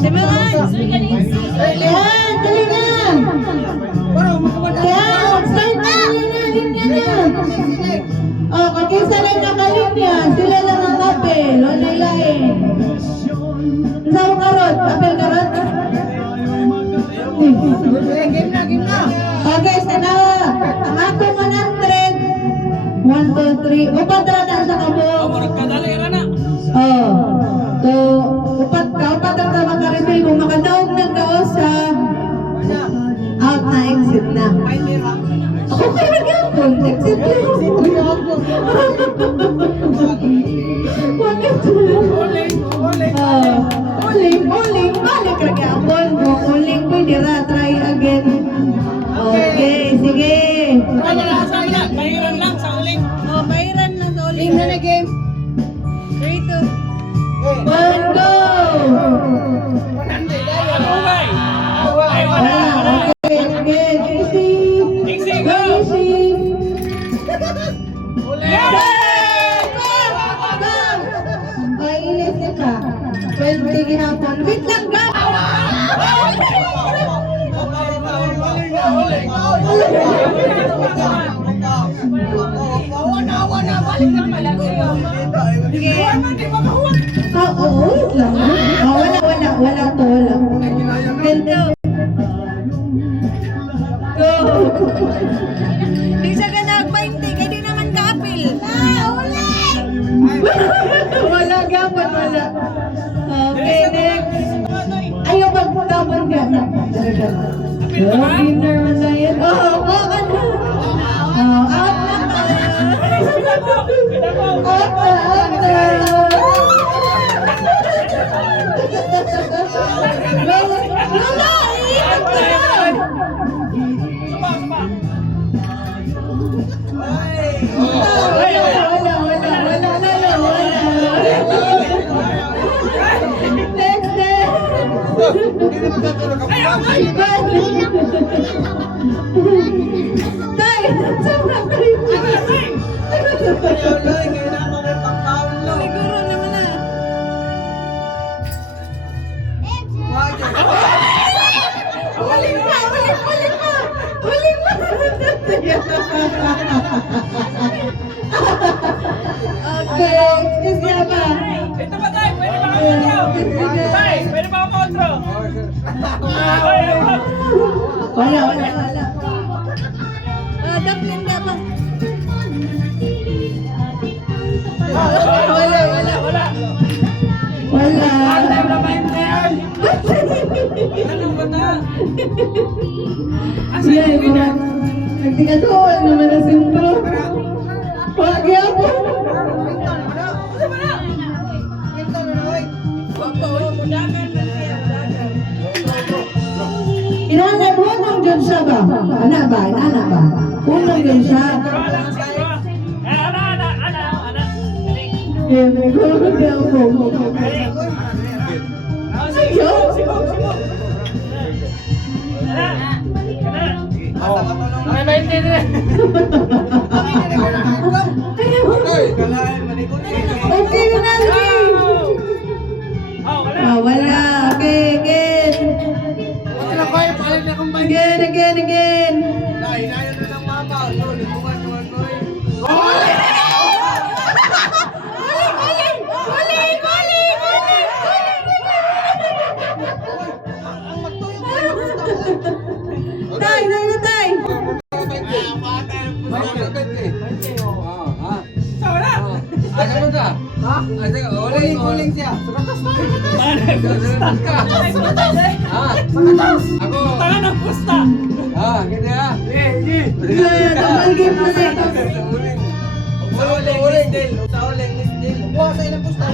Yan, dali na. Yan, start na. Oh, kakisa lang nakalinya. Sila lang ang apel. O, nailain. Saan karot? Apel karot? Game na. Okay, sana. Ang ako 100. 1, 2, 3. Upat na sa kamo. Oh. So, upat na tama ka-reveal. Kung makadaog ng kaosa, out na, exit na. Ako kayo nag-yapon. Exit na. Uling. Balik nag-yapon. Uling, pwede ra. Try again. Okay, sige. Bahiran lang sa uling. Oh, bahiran lang sa uling. Game na game. 3, 2, 1, go! Alungay. Ay, wala. Okay, easy. Easy, Go, go. easy. Uling. Ay, inis niya ka. 20 ginapon. Wait lang, ga! Oo, wait lang. Wala to, wala. Go! Di sa ganag 20, kaya di naman ka-apil. Ulit! Wala gapon, wala. Okay, next. Ayaw magtapon ka na. Winner mo na yan. Oh, ano? Out na ka. Out na. Siguro naman na. Okay, excuse me ba? Ito ba tayo? Pwede ba ka-outro? Tay, pwede ba ka-outro? Wala. Daplin ka ba? Wala. Time na ba yun ngayon? Ano ba na? Sige, mga nagtigadoon naman ang sentro. Pagi ako. Inanay mo unang dyan siya ba? Ana ba? Unang dyan siya. Ana. Eh, may gulog niya ako. Sige. May maintindihan. Okay na lagi. Wala. Okay, again. Again. Tay. Uling siya. Tangan ang pusta. Double game na siya.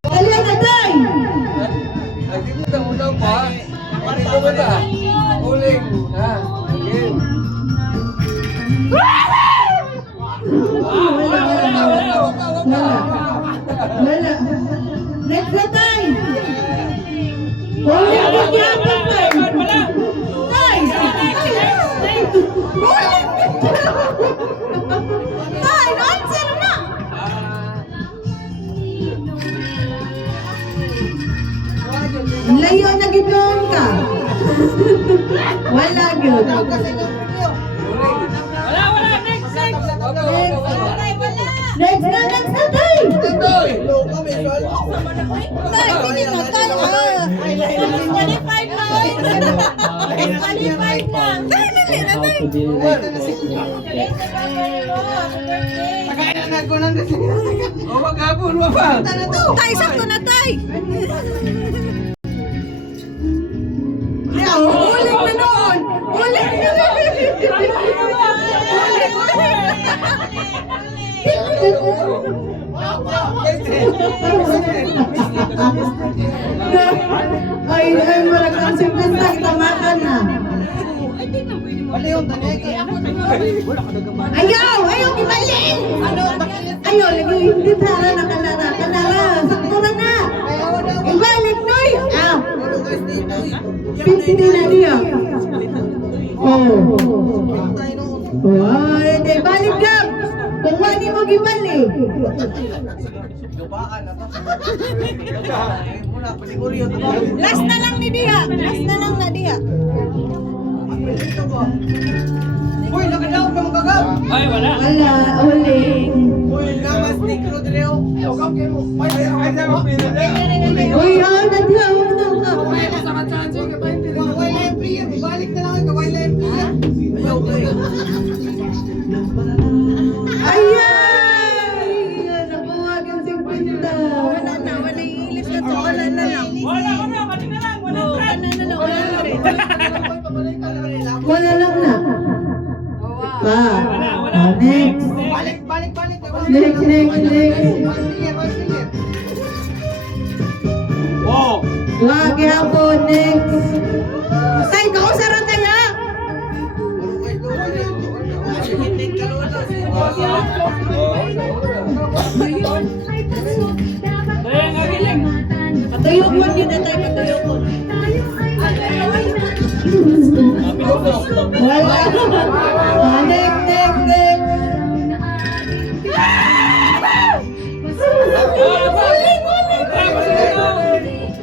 Dali na, Tay. Wala. Next na, Tay. Wala. Tay. Ay, nonsen na! Layo na nag-video ka. Wala yun. Wala, next, next. Next na, tay. Tay, sige na, tay. Qualified na. Qualified na. Tay, dali na, tay. Tay, sakto na, tay. Ulit na noon. Ulit na Ay, maragang simplista, tamakan na. Ayaw, ibalin! Ayaw, lagi hindi tara na kanara. Sakto na. Ibalik, Noy! 50 na niya. Oh, hindi, balik lang. Kung wani mo gibalik. Last na lang ni Diha. Last na lang na Diha. Uy, nakadaog ka magagab. Ay, wala. Wala, uling. Uy, namas ni Kro Dreo. Uy, naglaw na ka. Kaway na yung priya. Ibalik na lang ang kaway na yung priya. Ayaw, ayaw. Ayay! Nabuwag yung 50. Wala na, wala iilis na to. Wala na lang. Wala, pati na lang. Wala, Wala na lang, wala na rin. Wala lang na. Next. Balik. Next. Wow. Wag yapon, next. Tay, kausaran tayo. Daya nga giling. Patuyok mo yun na tayo, patuyok mo.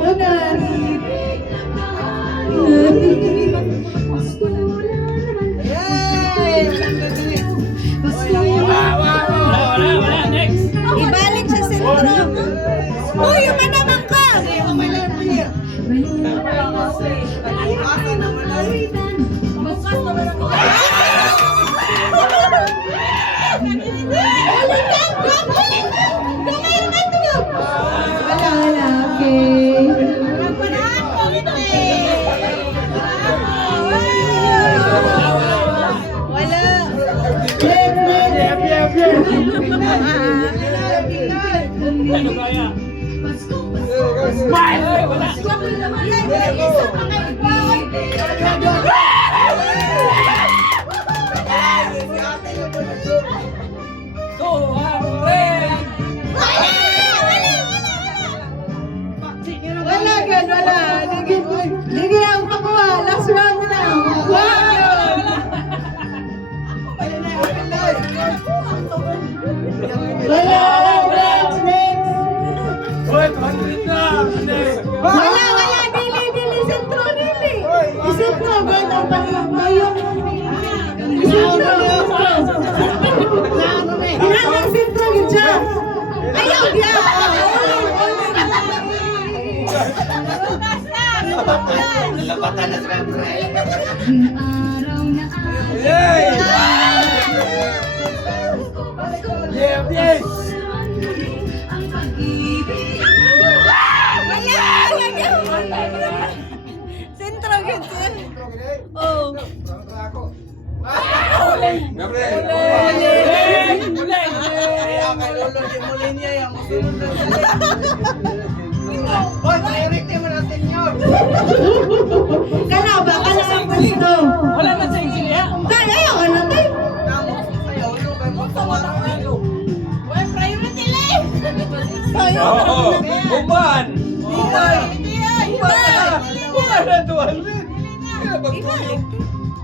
Wala. Next. Wala. Wala, next. Ibalik sa sentro. Uy, umanaman ka. Wala. Okay. Wala. Ano kaya? Smile! Ay, wala. Two, one, three. Wala. Hindi ako makuha. Last round na. Wala. Next. Uy, 200 na. Next. Wala. Dili. Sentro. Isentro. Ganda pa yung isentro. Ilang sentro yun siya. Ayaw diya. Yay! Yes! Sentro gitu. Oh. Kana ba? Kana ang gusto. Wala na sa insilya. Tay, ayaw ka na, tay. Why priority life? Oo. Uban. Ibalik. na 200. Ibalik.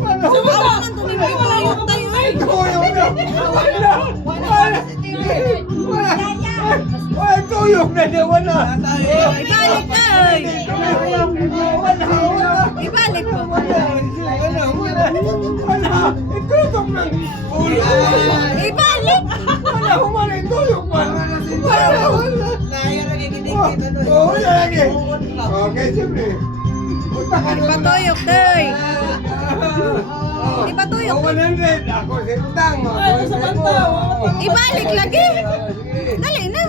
Ano? Awa ng tumibig tayo. Wala. Wala. Wala. Wala. Tuyok na niya, wala. Ibalik na, oy. Ibalik mo. Wala. Itutok ng ulo. Ibalik! Wala, humala yung tuyok pa. Wala. Oo, wala lagi. Okay, siyempre. Punta ka Di ba tuyok, day? Di ba tuyok? 100. Ako sa utang. Ibalik lagi. Dali na.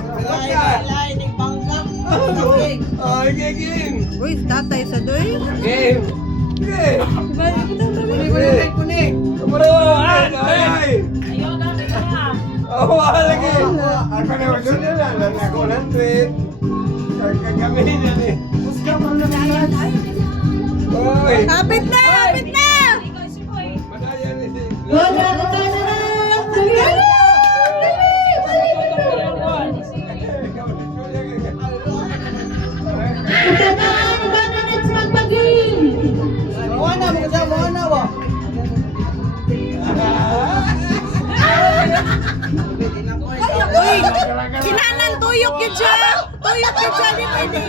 Oh, game. Uy, tatay sa doy. Game. Game. Ibalik na, dali. Ay. Oh, lagi. Ako na gusto niya na ako 100. Kami na ni. Oy. Kapit na, kapit na. Madaya ni si. Wala ka na na. Dali, dali. Ito na ang Bananets magpaging. Uy, kinanan tuyok yun siya. Tuyok yun siya, di pwede.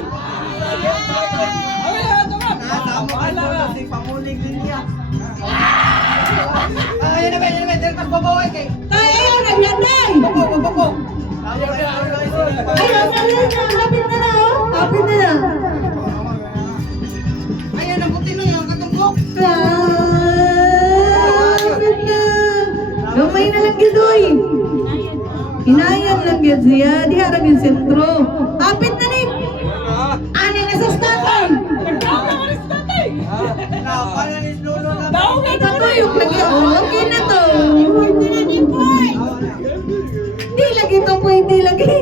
Ay, ayaw na yan, day. Ayaw na yan. Kapit na na, oh. Kapit na na. Kapit na. Gamay na lang yun, doy. Hinayang lang yun siya. Di harap yung sentro. Kapit na ni. Ano na sa statay? Ito to yung lagi. Oh, okay na to. Di lagi to po, hindi lagi.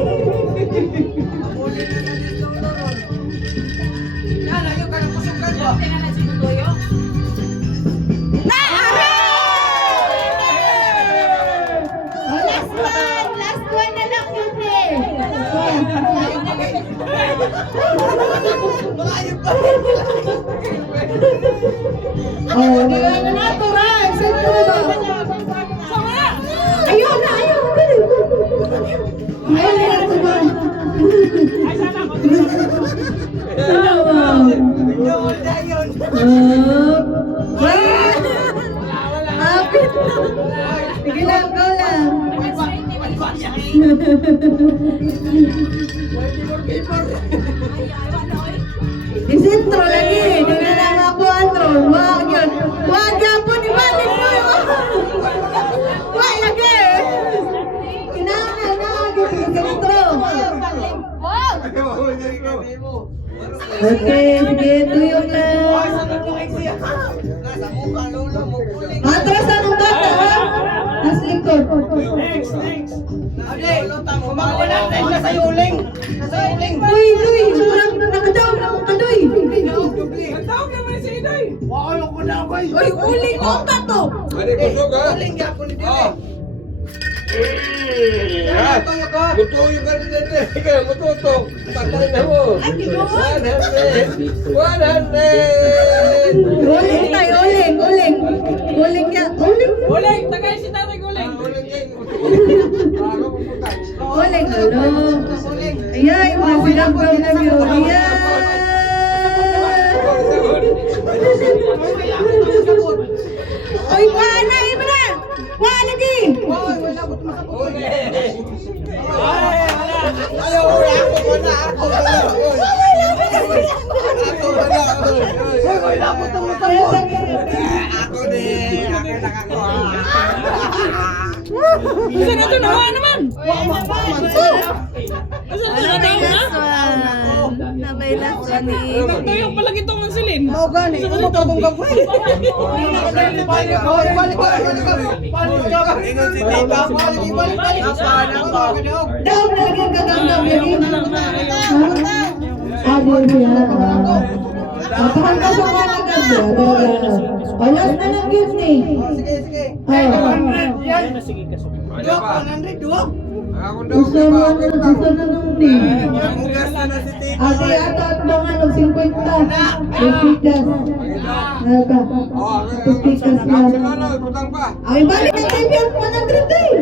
Last one na lang yun eh. Oh, di ba na natural? Sentro ba? Ayun na, ayun na. Ayun na ito ba? Kapit. Sige lang, go lang. Isentro lagi, di na lang ako antro. Wag yun. Wag yan po, di balik mo. Wag lagi. Kailangan na lagi isentro. Okay, sige, tuyok lang. Atras anong bata, ha? As likod. Uy, Luy, nakadaw na mo ka, Luy. Uy, uling mo ka to. Ano kusog ha? Mutuyok ka rin natin. Ikaw, mututok. Patay na mo. 100. 100. Uling tayo, uling, uling. Uling ka, uling. Uling, tagay si tatay Guling. Uling, alo. Ayan, mga sinabang na yun. Ayan. Uy, kuha na, Ibra. Kuha lagi. Isa na ito, nawa naman. Nabay last one ni. Nagtuyok pala itong ng silin. Daw na lagi ang gagandang lagi. Adil siya. Pakanta sa mga gaganda. Palas na lang yun eh. Gusto mo na nung ni. Ate ata at mga 50. Pikas. Pikas na. Ay, balik na tayo yan. 100 eh.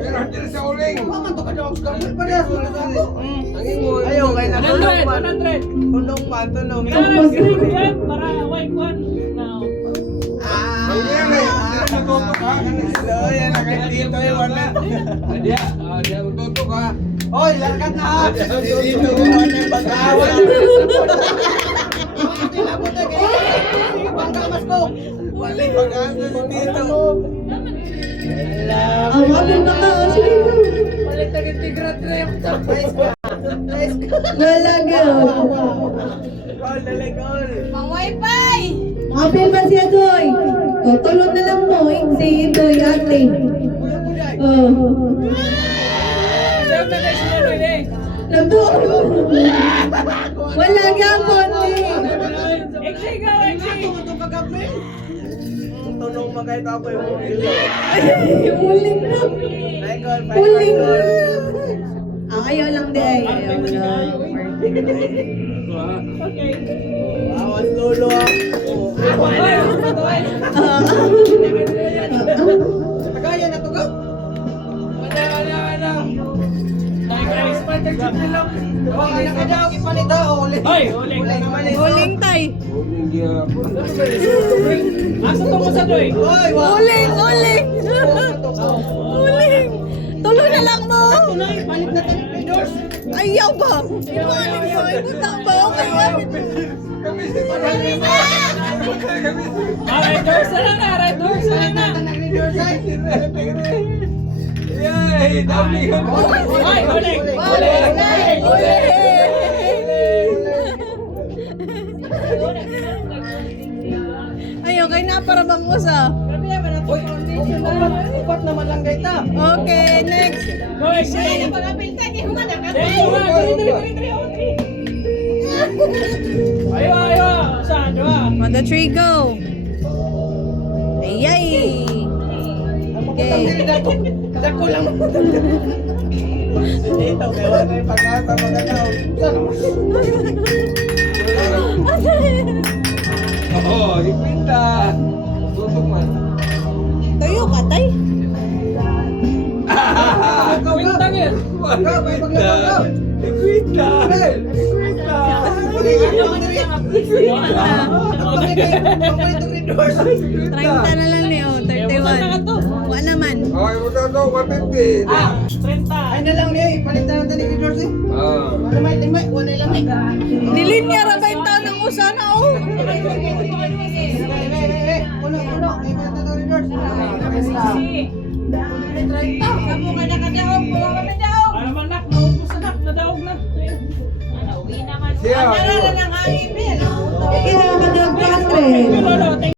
Pero hindi na sa uling. Ayaw, kaya na tulong 100, man. 100. Tulong man, tulong. Kailangan string yan para white one. Now. Yan, nakatito yung wala. Diya, tutok ha. Hoy, langkat na ha. Dito, wala yung pag-awa. Tilabot na kayo. Pangkamas ko. Wala yung pag-awa dito. Ang mabing na ka. Sige ko. Wala girl. Call, dali, call. Pang wifi! Mabing ba siya doy? Tutulong na lang mo. Si doy ate. Oh. Siyempre, next na rin eh. Nabdo. Wala gapon eh. Exi ka, Exi. Tulong mo kahit ako yung mobile. Huling na. Ay, call, Huling na. call. Ayaw lang di ay. Ayaw lang. Okay. Awas lolo ako. Kagaya na to ka. Wala. Tayo guys, pag-check lang. Huwag na ka daw ipanita. Ulit. Hoy, uling. Huling tay! Asa to mo sa to eh? Hoy, wag. Huling! Huling! Huling! Tuloy na lang mo! Tunay, palit na tayo ng doors. Ayaw ba? Ipanin mo! Ibutang ba? Okay ba? Red doors na lang na, red doors na lang na. Nag-doors ay. Yay! Dami ko. Hoy, uling. Ay, okay na para bang usa. Upat naman lang kayo ta. Okay, next. Go, Exi. Dito nga, dali. Ayo. Saan, di ba? On the tree, go. Ayay! Okay. Dako lang. Dito, kaya wala yung pag-asa magalaw. Oo, ipinta. Tutok man. Tayo ka, tay. Wintang yun. Wala, ipinta. Ipinta. Ipinta. Papalit ng doors. 30 na lang niyo, 31. Wala naman. Okay, magkano? 150. 30. Ay na lang niya, ipalit na natin ng doors eh. Ah. Wala may limay, wala lang eh. Nilinya ra ba yung taon ng usa na, oh? Uno, ipalit na ng doors. Kamu ka nakadaog, buwa kami daog. Ano man nak, naubos na nak, nadaog na. Siya. Ano na lang ang email? Kaya ka nag-country. Lolo,